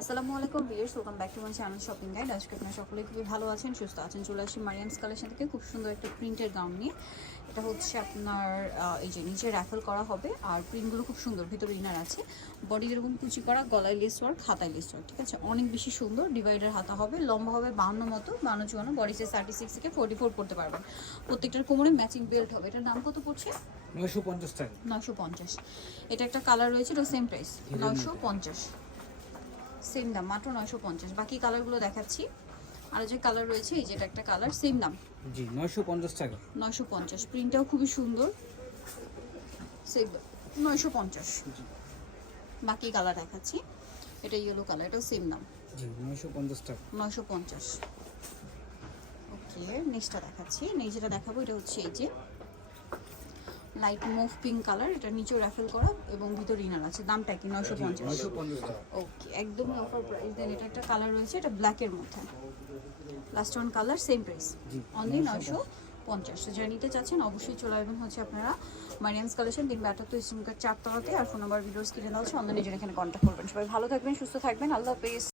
আসসালামু আলাইকুম viewers welcome back to my channel shopping guide. আজকে আপনারা সকলে খুবই ভালো আছেন সুস্থ আছেন চলে আসি মারিয়ামস কালেকশন থেকে খুব সুন্দর একটা প্রিন্টের গাউন নিয়ে। এটা হচ্ছে আপনার এই যে নিচে র্যাফেল করা হবে আর প্রিন্টগুলো খুব সুন্দর ভিতরে ইনার আছে। বডি এরকম কুচি করা গলায় লেস ওয়ার্ক হাতায় লেস ওয়ার্ক ঠিক আছে? অনেক বেশি সুন্দর ডিভাইডার হাতা হবে লম্বা হবে বাহান্ন মতো বান্ন চুয়ান্ন বডি সাইজ থার্টি সিক্স থেকে ফোর্টি ফোর পড়তে পারবেন। প্রত্যেকটার কোমরে ম্যাচিং বেল্ট হবে। এটার দাম কত পড়ছে? নয়শো পঞ্চাশ টাকা। নয়শো পঞ্চাশ। এটা একটা কালার রয়েছে এটা সেম প্রাইস নয়শো পঞ্চাশ। সেম দাম মাত্র নয়শো পঞ্চাশ। বাকি কালারগুলো দেখাচ্ছি। আর যে কালার রয়েছে এই যেটা একটা কালার সেম দাম। জি নয়শো পঞ্চাশ টাকা। নয়শো পঞ্চাশ। প্রিন্টটাও খুবই সুন্দর। সেম নয়শো পঞ্চাশ। বাকি কালার দেখাচ্ছি। এটা ইয়েলো কালার এটাও সেম দাম। জি নয়শো পঞ্চাশ টাকা। নয়শো পঞ্চাশ। ওকে নেক্সটটা দেখাচ্ছি। নেক্সট যেটা দেখাবো এটা হচ্ছে এই যে লাইট মুভ পিঙ্ক কালার এটা নিচেও র্যাফেল করা এবং ভিতরে ইনার আছে। দামটা কি? নয়শো পঞ্চাশ। ওকে একদমই অফার প্রাইস দেন এটা একটা কালার রয়েছে এটা ব্ল্যাকের মধ্যে। Last one colour same price only নয়শো পঞ্চাশ। তো যারা নিতে চাচ্ছেন অবশ্যই চলে আসবেন হচ্ছে আপনারা মারিয়ামস কালেকশন তিন ব্যাটার স্ট্রিম কার্ড চারতলাতে। আর ফোন নাম্বার ভিডিওস কিনে দেওয়া হচ্ছে অন্য নিজের এখানে কন্ট্যাক্ট করবেন। সবাই ভালো থাকবেন সুস্থ থাকবেন। আল্লাহ হাফেজ।